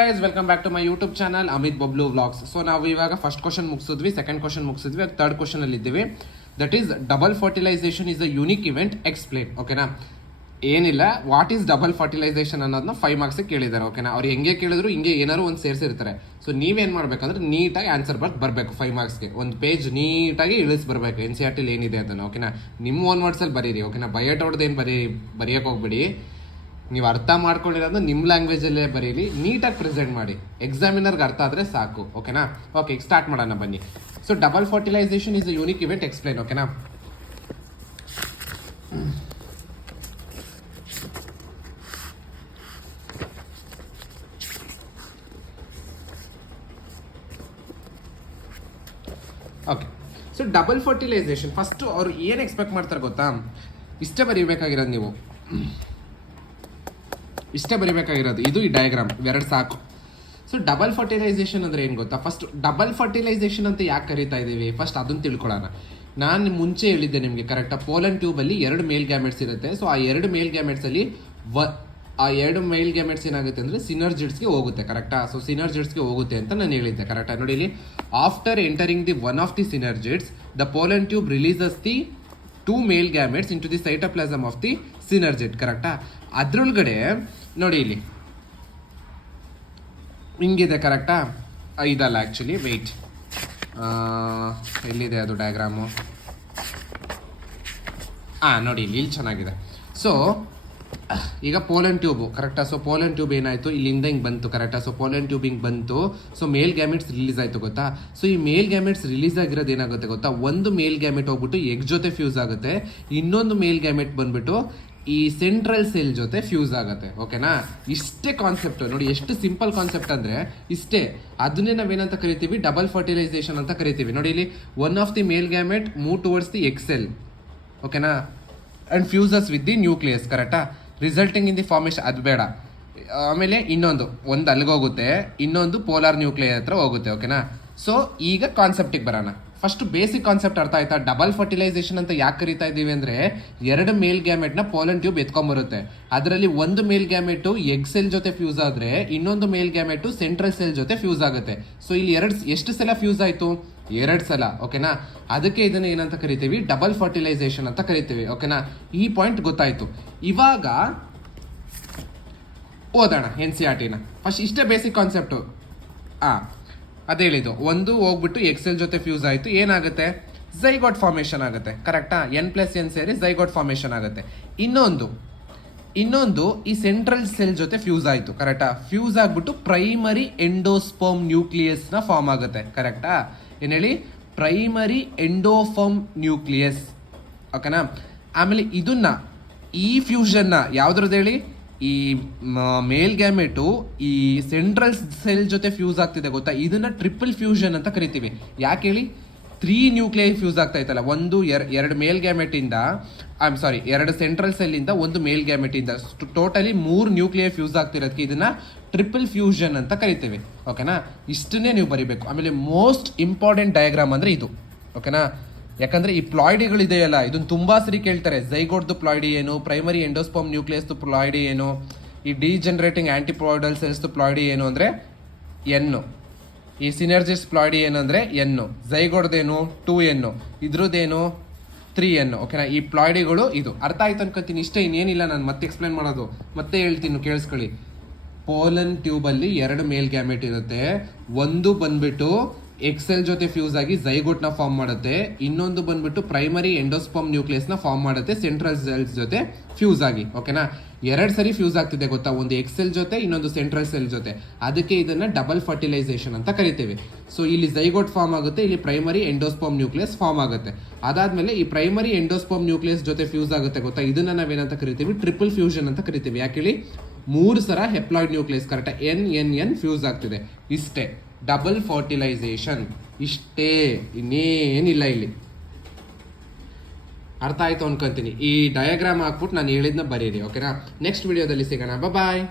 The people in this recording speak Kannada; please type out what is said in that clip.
Guys, welcome back to my YouTube channel Amit Boblu Vlogs. So ನಾವು ಇವಾಗ ಫಸ್ಟ್ ಕ್ವಶನ್ ಮುಗಿಸಿದ್ವಿ, ಸೆಕೆಂಡ್ ಕ್ವಶನ್ ಮುಗಿಸಿದ್ವಿ, ಥರ್ಡ್ ಕ್ವಶನ್ ಅಲ್ಲಿ ಇದ್ದೀವಿ. That is double fertilisation is a unique event explain. ಓಕೆನಾ, ಏನಿಲ್ಲ, ವಾಟ್ ಈಸ್ ಡಬಲ್ ಫರ್ಟಿಲೈಸೇಷನ್ ಅನ್ನೋದನ್ನ 5 ಮಾರ್ಕ್ಸ್ ಕೇಳಿದ್ದಾರೆ. ಓಕೆನಾ, ಅವ್ರು ಹೆಂಗೆ ಕೇಳಿದ್ರು ಹಿಂಗೆ ಏನಾದ್ರು ಒಂದು ಸೇರಿಸಿರ್ತಾರೆ. ಸೊ ನೀವೇನು ಮಾಡ್ಬೇಕಂದ್ರೆ ನೀಟಾಗಿ ಆನ್ಸರ್ ಬರಬೇಕು. 5 ಮಾರ್ಕ್ಸ್ಗೆ ಒಂದು ಪೇಜ್ ನೀಟಾಗಿ ಇಳಿಸಿ ಬರಬೇಕು. NCERT ಏನಿದೆ ಅದನ್ನು. ಓಕೆನಾ, ನಿಮ್ಮ ಓನ್ ವರ್ಡ್ಸಲ್ಲಿ ಬರೀರಿ. ಓಕೆನಾ, ಬಯೋಟ್ ಹೊಡೆದು ಏನು ಬರೆಯೋಕೆ ಹೋಗ್ಬೇಡಿ. ನೀವು ಅರ್ಥ ಮಾಡ್ಕೊಂಡಿರೋದು ನಿಮ್ಮ ಲ್ಯಾಂಗ್ವೇಜಲ್ಲೇ ಬರೀರಿ, ನೀಟಾಗಿ ಪ್ರೆಸೆಂಟ್ ಮಾಡಿ. ಎಕ್ಸಾಮಿನರ್ಗೆ ಅರ್ಥ ಆದರೆ ಸಾಕು. ಓಕೆನಾ, ಓಕೆ, ಈಗ ಸ್ಟಾರ್ಟ್ ಮಾಡೋಣ ಬನ್ನಿ. So double fertilisation is a unique event explain. ಓಕೆನಾ, okay. So double fertilisation first ಅವ್ರು ಏನು ಎಕ್ಸ್ಪೆಕ್ಟ್ ಮಾಡ್ತಾರೆ ಗೊತ್ತಾ? ಇಷ್ಟೇ ಬರೀಬೇಕಾಗಿರೋದು ನೀವು, ಇಷ್ಟೇ ಬರೀಬೇಕಾಗಿರೋದು. ಇದು ಈ ಡಯಾಗ್ರಾಮ್ ಇವೆರಡು ಸಾಕು. ಸೊ ಡಬಲ್ ಫರ್ಟಿಲೈಸೇಷನ್ ಅಂದರೆ ಏನು ಗೊತ್ತಾ? ಫಸ್ಟ್ ಡಬಲ್ ಫರ್ಟಿಲೈಸೇಷನ್ ಅಂತ ಯಾಕೆ ಕರಿತಾ ಇದ್ದೀವಿ ಫಸ್ಟ್ ಅದನ್ನು ತಿಳ್ಕೊಳ್ಳೋಣ. ನಾನು ಮುಂಚೆ ಹೇಳಿದ್ದೆ ನಿಮಗೆ, ಕರೆಕ್ಟಾಗಿ ಪೋಲನ್ ಟ್ಯೂಬಲ್ಲಿ 2 ಮೇಲ್ ಗ್ಯಾಮೆಟ್ಸ್ ಇರುತ್ತೆ. ಸೊ ಆ 2 ಮೇಲ್ ಗ್ಯಾಮೆಟ್ಸಲ್ಲಿ ಆ 2 ಮೇಲ್ ಗ್ಯಾಮೆಟ್ಸ್ ಏನಾಗುತ್ತೆ ಅಂದರೆ ಸಿನರ್ಜಿಡ್ಸ್ಗೆ ಹೋಗುತ್ತೆ. ಕರೆಕ್ಟಾ? ಸೊ ಸಿನರ್ಜಿಡ್ಸ್ಗೆ ಹೋಗುತ್ತೆ ಅಂತ ನಾನು ಹೇಳಿದ್ದೆ. ಕರೆಕ್ಟಾ? ನೋಡಿ ಇಲ್ಲಿ, after entering the one of the synergids the pollen tube releases the 2 male gametes into the cytoplasm of the synergid. ಕರೆಕ್ಟಾ? ಅದ್ರೊಳಗಡೆ ನೋಡಿ ಇಲ್ಲಿ ಹಿಂಗಿದೆ. ಕರೆಕ್ಟಾ? ಇದಲ್ಲ ಆ್ಯಕ್ಚುಲಿ, ವೆಯ್ಟ್, ಎಲ್ಲಿದೆ ಅದು ಡಯಾಗ್ರಾಮು? ನೋಡಿ ಇಲ್ಲಿ ಚೆನ್ನಾಗಿದೆ. ಸೊ ಈಗ ಪೋಲನ್ ಟ್ಯೂಬು, ಕರೆಕ್ಟಾ? ಸೊ ಪೋಲನ್ ಟ್ಯೂಬ್ ಏನಾಯಿತು, ಇಲ್ಲಿಂದ ಹಿಂಗೆ ಬಂತು. ಕರೆಕ್ಟಾ? ಸೊ ಪೋಲನ್ ಟ್ಯೂಬ್ ಹಿಂಗೆ ಬಂತು. ಸೊ ಮೇಲ್ ಗ್ಯಾಮೆಟ್ಸ್ ರಿಲೀಸ್ ಆಯಿತು ಗೊತ್ತಾ? ಸೊ ಈ ಮೇಲ್ ಗ್ಯಾಮೆಟ್ಸ್ ರಿಲೀಸ್ ಆಗಿರೋದು ಏನಾಗುತ್ತೆ ಗೊತ್ತಾ? ಒಂದು ಮೇಲ್ ಗ್ಯಾಮೆಟ್ ಹೋಗ್ಬಿಟ್ಟು ಎಗ್ ಜೊತೆ ಫ್ಯೂಸ್ ಆಗುತ್ತೆ, ಇನ್ನೊಂದು ಮೇಲ್ ಗ್ಯಾಮೆಟ್ ಬಂದ್ಬಿಟ್ಟು ಈ ಸೆಂಟ್ರಲ್ ಸೆಲ್ ಜೊತೆ ಫ್ಯೂಸ್ ಆಗುತ್ತೆ. ಓಕೆನಾ? ಇಷ್ಟೇ ಕಾನ್ಸೆಪ್ಟ್. ನೋಡಿ ಎಷ್ಟು ಸಿಂಪಲ್ ಕಾನ್ಸೆಪ್ಟ್ ಅಂದರೆ ಇಷ್ಟೇ. ಅದನ್ನೇ ನಾವೇನಂತ ಕರಿತೀವಿ? ಡಬಲ್ ಫರ್ಟಿಲೈಸೇಷನ್ ಅಂತ ಕರಿತೀವಿ. ನೋಡಿ ಇಲ್ಲಿ, one of the male gamete move towards the egg cell. ಓಕೆನಾ? And fuses with the nucleus. ಕರೆಕ್ಟಾ? ರಿಸಲ್ಟಿಂಗ್ ಇನ್ ದಿ ಫಾರ್ಮೇಶನ್, ಅದು ಬೇಡ. ಆಮೇಲೆ ಇನ್ನೊಂದು ಅಲ್ಲಿಗೋಗುತ್ತೆ, ಇನ್ನೊಂದು ಪೋಲಾರ್ ನ್ಯೂಕ್ಲಿಯರ್ ಹತ್ರ ಹೋಗುತ್ತೆ. ಓಕೆನಾ? ಸೊ ಈಗ ಕಾನ್ಸೆಪ್ಟಿಗೆ ಬರೋಣ. ಫಸ್ಟ್ ಬೇಸಿಕ್ ಕಾನ್ಸೆಪ್ಟ್ ಅರ್ಥ ಆಯ್ತಾ? ಡಬಲ್ ಫರ್ಟಿಲೈಸೇಷನ್ ಅಂತ ಯಾಕೆ ಕರಿತಾ ಇದ್ದೀವಿ ಅಂದರೆ 2 ಮೇಲ್ ಗ್ಯಾಮೆಟ್ನ ಪೋಲನ್ ಟ್ಯೂಬ್ ಎತ್ಕೊಂಬರುತ್ತೆ. ಅದರಲ್ಲಿ ಒಂದು ಮೇಲ್ ಗ್ಯಾಮೆಟು ಎಗ್ ಸೆಲ್ ಜೊತೆ ಫ್ಯೂಸ್ ಆದರೆ ಇನ್ನೊಂದು ಮೇಲ್ ಗ್ಯಾಮೆಟು ಸೆಂಟ್ರಲ್ ಸೆಲ್ ಜೊತೆ ಫ್ಯೂಸ್ ಆಗುತ್ತೆ. ಸೊ ಇಲ್ಲಿ ಎಷ್ಟು ಸಲ ಫ್ಯೂಸ್ ಆಯಿತು? 2 ಸಲ. ಓಕೆನಾ? ಅದಕ್ಕೆ ಇದನ್ನು ಏನಂತ ಕರಿತೀವಿ? ಡಬಲ್ ಫರ್ಟಿಲೈಸೇಷನ್ ಅಂತ ಕರಿತೀವಿ. ಓಕೆನಾ? ಈ ಪಾಯಿಂಟ್ ಗೊತ್ತಾಯಿತು. ಇವಾಗ ಓದೋಣ NCERTನ. ಫಸ್ಟ್ ಇಷ್ಟೇ ಬೇಸಿಕ್ ಕಾನ್ಸೆಪ್ಟು. ಅದೇ ಹೇಳಿದ್ದು, ಒಂದು ಹೋಗ್ಬಿಟ್ಟು ಎಕ್ಸೆಲ್ ಜೊತೆ ಫ್ಯೂಸ್ ಆಯಿತು, ಏನಾಗುತ್ತೆ? ಝೈಗೋಟ್ ಫಾರ್ಮೇಷನ್ ಆಗುತ್ತೆ. ಕರೆಕ್ಟಾ? N+N ಸೇರಿ ಝೈಗೋಟ್ ಫಾರ್ಮೇಷನ್ ಆಗುತ್ತೆ. ಇನ್ನೊಂದು ಈ ಸೆಂಟ್ರಲ್ ಸೆಲ್ ಜೊತೆ ಫ್ಯೂಸ್ ಆಯಿತು. ಕರೆಕ್ಟಾ? ಫ್ಯೂಸ್ ಆಗಿಬಿಟ್ಟು ಪ್ರೈಮರಿ ಎಂಡೋಸ್ಪರ್ಮ್ ನ್ಯೂಕ್ಲಿಯಸ್ನ ಫಾರ್ಮ್ ಆಗುತ್ತೆ. ಕರೆಕ್ಟಾ? ಏನು ಹೇಳಿ? Primary endosperm nucleus. ಓಕೆನಾ? ಆಮೇಲೆ ಈ ಫ್ಯೂಷನ್ನ ಯಾವುದ್ರದ್ದು ಹೇಳಿ? ಈ ಮೇಲ್ ಗ್ಯಾಮೆಟು ಈ ಸೆಂಟ್ರಲ್ ಸೆಲ್ ಜೊತೆ ಫ್ಯೂಸ್ ಆಗ್ತಿದೆ ಗೊತ್ತಾ? ಇದನ್ನ ಟ್ರಿಪಲ್ ಫ್ಯೂಷನ್ ಅಂತ ಕರಿತೀವಿ. ಯಾಕೆ ಹೇಳಿ? 3 ನ್ಯೂಕ್ಲಿಯೈ ಫ್ಯೂಸ್ ಆಗ್ತಾ ಇತ್ತಲ್ಲ, 2 ಮೇಲ್ ಗ್ಯಾಮೆಟಿಂದ, 2 ಸೆಂಟ್ರಲ್ ಸೆಲ್ಲಿಂದ 1 ಮೇಲ್ ಗ್ಯಾಮೆಟಿಂದ, ಟೋಟಲಿ 3 ನ್ಯೂಕ್ಲಿಯೈ ಫ್ಯೂಸ್ ಆಗ್ತಿರೋದಕ್ಕೆ ಇದನ್ನ ಟ್ರಿಪಲ್ ಫ್ಯೂಷನ್ ಅಂತ ಕರಿತೀವಿ. ಓಕೆನಾ? ಇಷ್ಟನ್ನೇ ನೀವು ಬರಿಬೇಕು. ಆಮೇಲೆ ಮೋಸ್ಟ್ ಇಂಪಾರ್ಟೆಂಟ್ ಡಯಾಗ್ರಾಮ್ ಅಂದರೆ ಇದು. ಓಕೆನಾ? ಯಾಕಂದರೆ ಈ ಪ್ಲಾಯ್ಡಿಗಳಿದೆಯಲ್ಲ, ಇದನ್ನು ತುಂಬ ಸರಿ ಕೇಳ್ತಾರೆ. ಝೈಗೋಟ್ದು ಪ್ಲಾಯ್ಡಿ ಏನು, ಪ್ರೈಮರಿ ಎಂಡೋಸ್ಪರ್ಮ್ ನ್ಯೂಕ್ಲಿಯಸ್ದು ಪ್ಲಾಯ್ಡಿ ಏನು, ಈ ಡಿಜನರೇಟಿಂಗ್ ಆಂಟಿಪ್ಲಾಯ್ಡಲ್ ಸೆಲ್ಸ್ದು ಪ್ಲಾಯ್ಡಿ ಏನು ಅಂದರೆ ಎನ್ನು, ಈ ಸಿನರ್ಜಿಸ್ ಪ್ಲಾಯ್ಡಿ ಏನು ಅಂದರೆ ಎನ್ನು, ಝೈಗೋಟ್ದೇನು 2N, ಇದ್ರದ್ದೇನು 3N. ಓಕೆನಾ? ಈ ಪ್ಲಾಯ್ಡಿಗಳು ಇದು ಅರ್ಥ ಆಯ್ತು ಅನ್ಕೋತೀನಿ. ಇಷ್ಟೇ, ಇನ್ನೇನಿಲ್ಲ. ನಾನು ಮತ್ತೆ ಎಕ್ಸ್ಪ್ಲೇನ್ ಮಾಡೋದು, ಮತ್ತೆ ಹೇಳ್ತೀನಿ, ಕೇಳಿಸ್ಕೊಳ್ಳಿ. ಪೋಲನ್ ಟ್ಯೂಬಲ್ಲಿ 2 ಮೇಲ್ ಗ್ಯಾಮೆಟ್ ಇರುತ್ತೆ. ಒಂದು ಬಂದ್ಬಿಟ್ಟು ಎಕ್ಸೆಲ್ ಜೊತೆ ಫ್ಯೂಸ್ ಆಗಿ ಝೈಗೋಟ್ನ ಫಾರ್ಮ್ ಮಾಡುತ್ತೆ, ಇನ್ನೊಂದು ಬಂದ್ಬಿಟ್ಟು ಪ್ರೈಮರಿ ಎಂಡೋಸ್ಪರ್ಮ್ ನ್ಯೂಕ್ಲಿಯಸ್ನ ಫಾರ್ಮ್ ಮಾಡುತ್ತೆ ಸೆಂಟ್ರಲ್ ಸೆಲ್ಸ್ ಜೊತೆ ಫ್ಯೂಸ್ ಆಗಿ. ಓಕೆನಾ? 2 ಸರಿ ಫ್ಯೂಸ್ ಆಗ್ತಿದೆ ಗೊತ್ತಾ? ಒಂದು ಎಕ್ಸೆಲ್ ಜೊತೆ, ಇನ್ನೊಂದು ಸೆಂಟ್ರಲ್ ಸೆಲ್ ಜೊತೆ. ಅದಕ್ಕೆ ಇದನ್ನ ಡಬಲ್ ಫರ್ಟಿಲೈಸೇಷನ್ ಅಂತ ಕರಿತೇವೆ. ಸೊ ಇಲ್ಲಿ ಝೈಗೋಟ್ ಫಾರ್ಮ್ ಆಗುತ್ತೆ, ಇಲ್ಲಿ ಪ್ರೈಮರಿ ಎಂಡೋಸ್ಪರ್ಮ್ ನ್ಯೂಕ್ಲಿಯಸ್ ಫಾರ್ಮ್ ಆಗುತ್ತೆ. ಅದಾದ್ಮೇಲೆ ಈ ಪ್ರೈಮರಿ ಎಂಡೋಸ್ಪರ್ಮ್ ನ್ಯೂಕ್ಲಿಯಸ್ ಜೊತೆ ಫ್ಯೂಸ್ ಆಗುತ್ತೆ ಗೊತ್ತಾ? ಇದನ್ನ ನಾವೇನಂತ ಕರಿತೀವಿ? ಟ್ರಿಪಲ್ ಫ್ಯೂಷನ್ ಅಂತ ಕರಿತೀವಿ. ಯಾಕೆ ಹೇಳಿ? 3 ಸಲ ಹೆಪ್ಲಾಯ್ಡ್ ನ್ಯೂಕ್ಲಿಯಸ್, ಕರೆಕ್ಟಾ? N ಫ್ಯೂಸ್ ಆಗ್ತಿದೆ. ಇಷ್ಟೇ ಡಬಲ್ ಫರ್ಟಿಲೈಸೇಷನ್. ಇಷ್ಟೇ, ಇನ್ನೇನಿಲ್ಲ ಇಲ್ಲಿ. ಅರ್ಥ ಆಯ್ತು ಅನ್ಕೊಂತೀನಿ. ಈ ಡಯಾಗ್ರಾಮ್ ಹಾಕ್ಬಿಟ್ಟು ನಾನು ಹೇಳಿದ್ನ ಬರೀರಿ. ಓಕೆನಾ? ನೆಕ್ಸ್ಟ್ ವಿಡಿಯೋದಲ್ಲಿ ಸಿಗೋಣ. ಬಾಯ್.